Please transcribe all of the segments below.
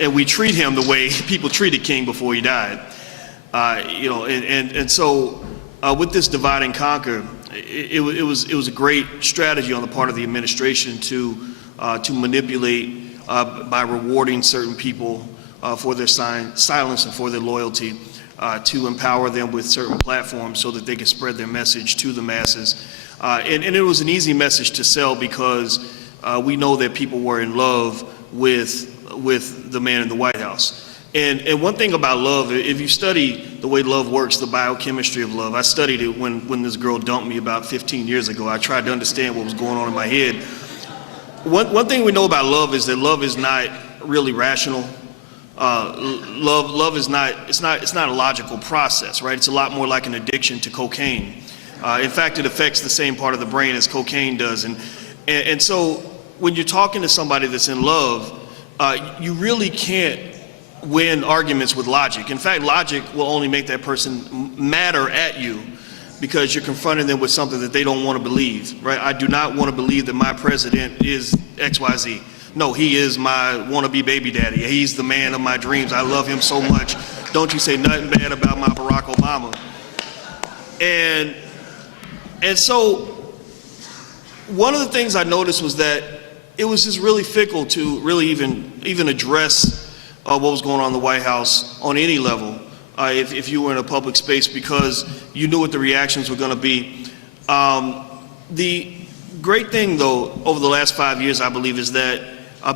and we treat him the way people treated King before he died. So with this divide and conquer, it was a great strategy on the part of the administration to manipulate by rewarding certain people for their silence and for their loyalty, to empower them with certain platforms so that they could spread their message to the masses. And it was an easy message to sell because we know that people were in love with the man in the White House. And one thing about love, if you study the way love works, the biochemistry of love, I studied it when this girl dumped me about 15 years ago. I tried to understand what was going on in my head. One thing we know about love is that love is not really rational. Love is not, it's not a logical process, right? It's a lot more like an addiction to cocaine. In fact, it affects the same part of the brain as cocaine does. And so when you're talking to somebody that's in love, you really can't win arguments with logic. In fact, logic will only make that person madder at you because you're confronting them with something that they don't want to believe, right? I do not want to believe that my president is XYZ. No, he is my wannabe baby daddy. He's the man of my dreams. I love him so much. Don't you say nothing bad about my Barack Obama. And so one of the things I noticed was that it was just really fickle to really even address what was going on in the White House on any level if you were in a public space, because you knew what the reactions were going to be. The great thing, though, over the last 5 years, I believe, is that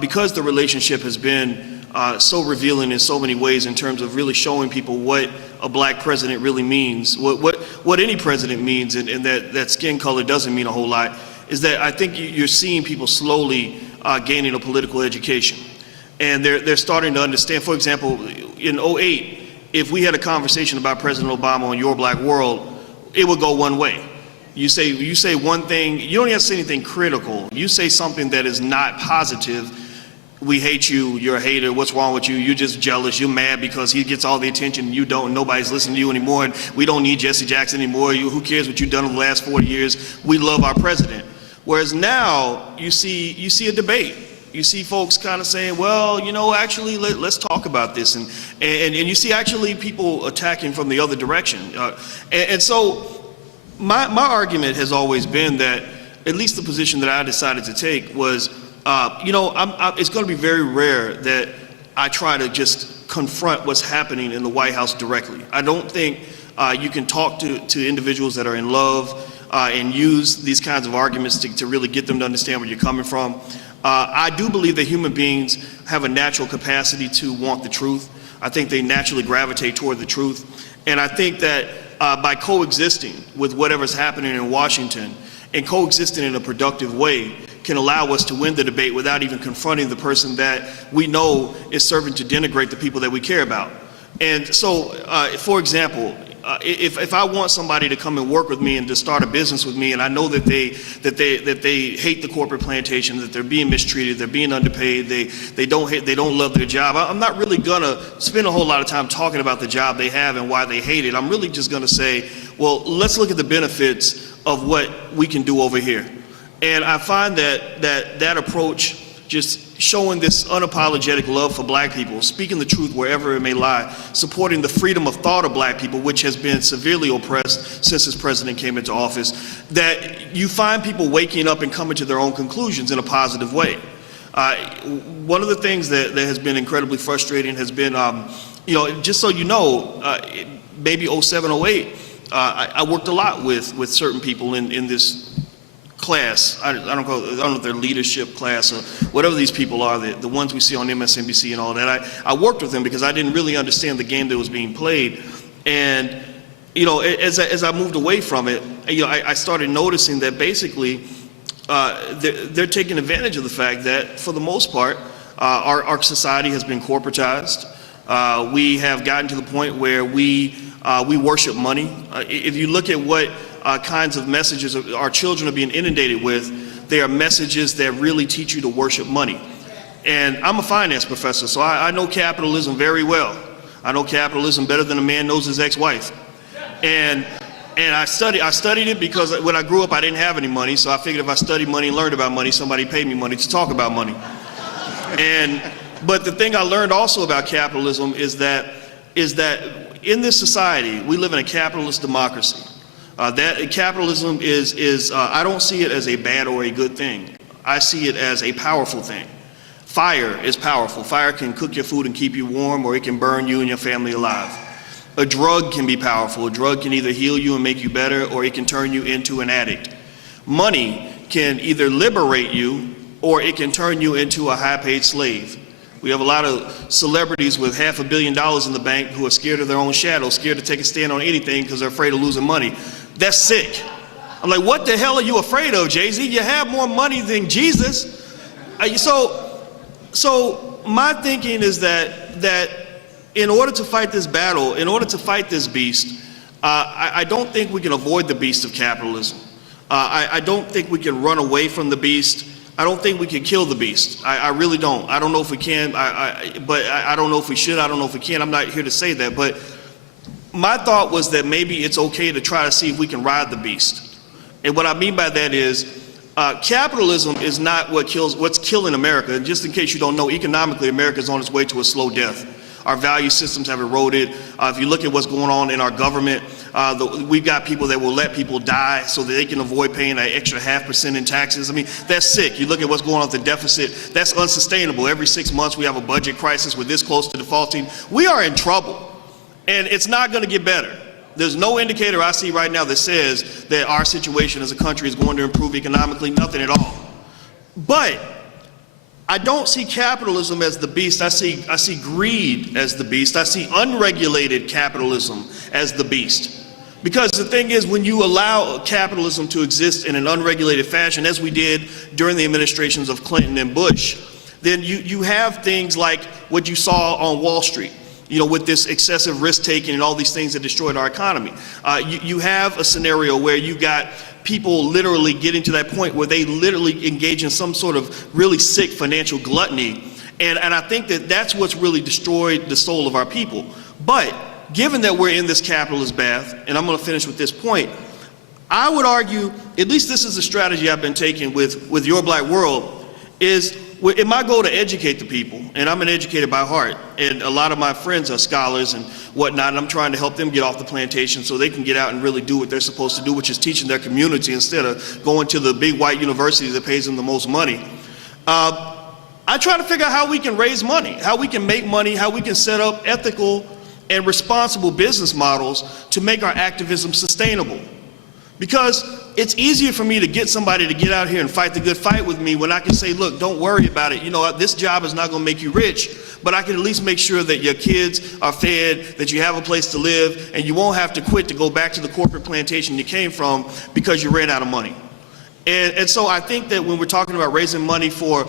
because the relationship has been so revealing in so many ways in terms of really showing people what a black president really means, what any president means, and that skin color doesn't mean a whole lot, is that I think you're seeing people slowly gaining a political education. And they're starting to understand. For example, in '08, if we had a conversation about President Obama on Your Black World, it would go one way. You say one thing, you don't have to say anything critical. You say something that is not positive. We hate you, you're a hater, what's wrong with you? You're just jealous, you're mad because he gets all the attention and you don't, and nobody's listening to you anymore, and we don't need Jesse Jackson anymore. Who cares what you've done in the last 40 years? We love our president. Whereas now, you see a debate. You see folks kind of saying, well, actually, let's talk about this. And you see actually people attacking from the other direction. And so my argument has always been that, at least the position that I decided to take was, it's going to be very rare that I try to just confront what's happening in the White House directly. I don't think you can talk to individuals that are in love and use these kinds of arguments to really get them to understand where you're coming from. I do believe that human beings have a natural capacity to want the truth. I think they naturally gravitate toward the truth. And I think that by coexisting with whatever's happening in Washington and coexisting in a productive way can allow us to win the debate without even confronting the person that we know is serving to denigrate the people that we care about. And so, for example, if I want somebody to come and work with me and to start a business with me, and I know that they hate the corporate plantation, that they're being mistreated, they're being underpaid, they don't love their job, I'm not really gonna spend a whole lot of time talking about the job they have and why they hate it. I'm really just gonna say, well, let's look at the benefits of what we can do over here. And I find that approach, just showing this unapologetic love for black people, speaking the truth wherever it may lie, supporting the freedom of thought of black people, which has been severely oppressed since this president came into office, that you find people waking up and coming to their own conclusions in a positive way. One of the things that has been incredibly frustrating has been, just so you know, maybe '07, '08, I worked a lot with certain people in this class. I don't know if they're leadership class or whatever these people are, the ones we see on MSNBC and all that. I worked with them because I didn't really understand the game that was being played. And as I moved away from it, I started noticing that basically they're taking advantage of the fact that, for the most part, our society has been corporatized. We have gotten to the point where we worship money. If you look at what kinds of messages our children are being inundated with, they are messages that really teach you to worship money. And I'm a finance professor, so I know capitalism very well. I know capitalism better than a man knows his ex-wife. And I studied it because when I grew up, I didn't have any money, so I figured if I studied money and learned about money, somebody paid me money to talk about money. But the thing I learned also about capitalism is that in this society, we live in a capitalist democracy. That capitalism is I don't see it as a bad or a good thing. I see it as a powerful thing. Fire is powerful. Fire can cook your food and keep you warm, or it can burn you and your family alive. A drug can be powerful. A drug can either heal you and make you better, or it can turn you into an addict. Money can either liberate you, or it can turn you into a high-paid slave. We have a lot of celebrities with $500 million in the bank who are scared of their own shadow, scared to take a stand on anything because they're afraid of losing money. That's sick. I'm like, what the hell are you afraid of, Jay-Z? You have more money than Jesus. So my thinking is that in order to fight this battle, in order to fight this beast, I don't think we can avoid the beast of capitalism. I don't think we can run away from the beast. I don't think we can kill the beast. I really don't. I don't know if we can, but I don't know if we should. I don't know if we can. I'm not here to say that. But my thought was that maybe it's okay to try to see if we can ride the beast. And what I mean by that is, capitalism is not what's killing America. And just in case you don't know, economically, America is on its way to a slow death. Our value systems have eroded. If you look at what's going on in our government, we've got people that will let people die so that they can avoid paying an extra 0.5% in taxes. I mean, that's sick. You look at what's going on with the deficit, that's unsustainable. Every 6 months we have a budget crisis. We're this close to defaulting. We are in trouble, and it's not going to get better. There's no indicator I see right now that says that our situation as a country is going to improve economically, nothing at all. But I don't see capitalism as the beast. I see greed as the beast. I see unregulated capitalism as the beast. Because the thing is, when you allow capitalism to exist in an unregulated fashion, as we did during the administrations of Clinton and Bush, then you have things like what you saw on Wall Street, you know, with this excessive risk-taking and all these things that destroyed our economy. You have a scenario where you got people literally getting to that point where they literally engage in some sort of really sick financial gluttony. And I think that that's what's really destroyed the soul of our people. But given that we're in this capitalist bath, and I'm going to finish with this point, I would argue, at least this is a strategy I've been taking with Your Black World, is in my goal to educate the people, and I'm an educator by heart, and a lot of my friends are scholars and whatnot, and I'm trying to help them get off the plantation so they can get out and really do what they're supposed to do, which is teaching their community instead of going to the big white university that pays them the most money. I try to figure out how we can raise money, how we can make money, how we can set up ethical and responsible business models to make our activism sustainable. Because it's easier for me to get somebody to get out here and fight the good fight with me when I can say, look, don't worry about it. You know, this job is not going to make you rich, but I can at least make sure that your kids are fed, that you have a place to live, and you won't have to quit to go back to the corporate plantation you came from because you ran out of money. And so I think that when we're talking about raising money for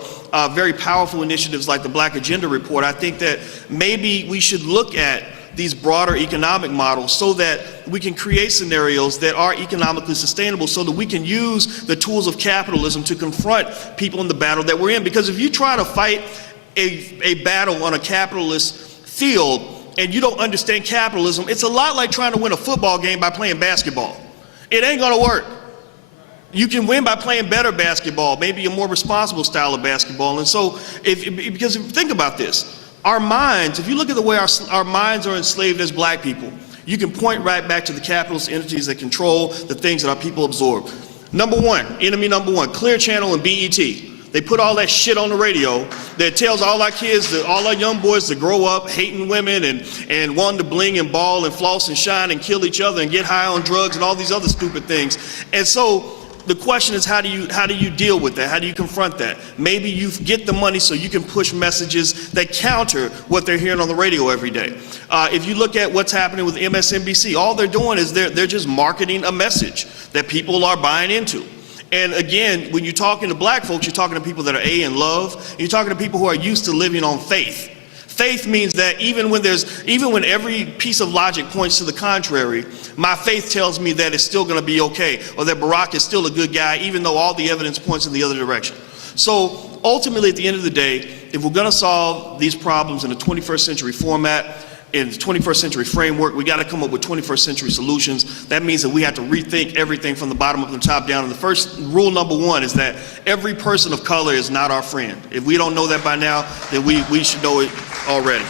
very powerful initiatives like the Black Agenda Report, I think that maybe we should look at these broader economic models so that we can create scenarios that are economically sustainable so that we can use the tools of capitalism to confront people in the battle that we're in. Because if you try to fight a battle on a capitalist field and you don't understand capitalism, it's a lot like trying to win a football game by playing basketball. It ain't gonna work. You can win by playing better basketball, maybe a more responsible style of basketball. And so, because think about this, our minds, if you look at the way our minds are enslaved as black people, you can point right back to the capitalist entities that control the things that our people absorb. Enemy number one, Clear Channel and BET. They put all that shit on the radio that tells all our kids, all our young boys to grow up hating women and wanting to bling and ball and floss and shine and kill each other and get high on drugs and all these other stupid things. And so the question is, how do you deal with that? How do you confront that? Maybe you get the money so you can push messages that counter what they're hearing on the radio every day. If you look at what's happening with MSNBC, all they're doing is they're just marketing a message that people are buying into. And again, when you're talking to black folks, you're talking to people that are in love, and you're talking to people who are used to living on faith. Faith means that even when every piece of logic points to the contrary, my faith tells me that it's still going to be okay, or that Barack is still a good guy, even though all the evidence points in the other direction. So ultimately, at the end of the day, if we're going to solve these problems in a 21st century format, in the 21st century framework. We got to come up with 21st century solutions. That means that we have to rethink everything from the bottom up to the top down. And the first rule number one is that every person of color is not our friend. If we don't know that by now, then we should know it already.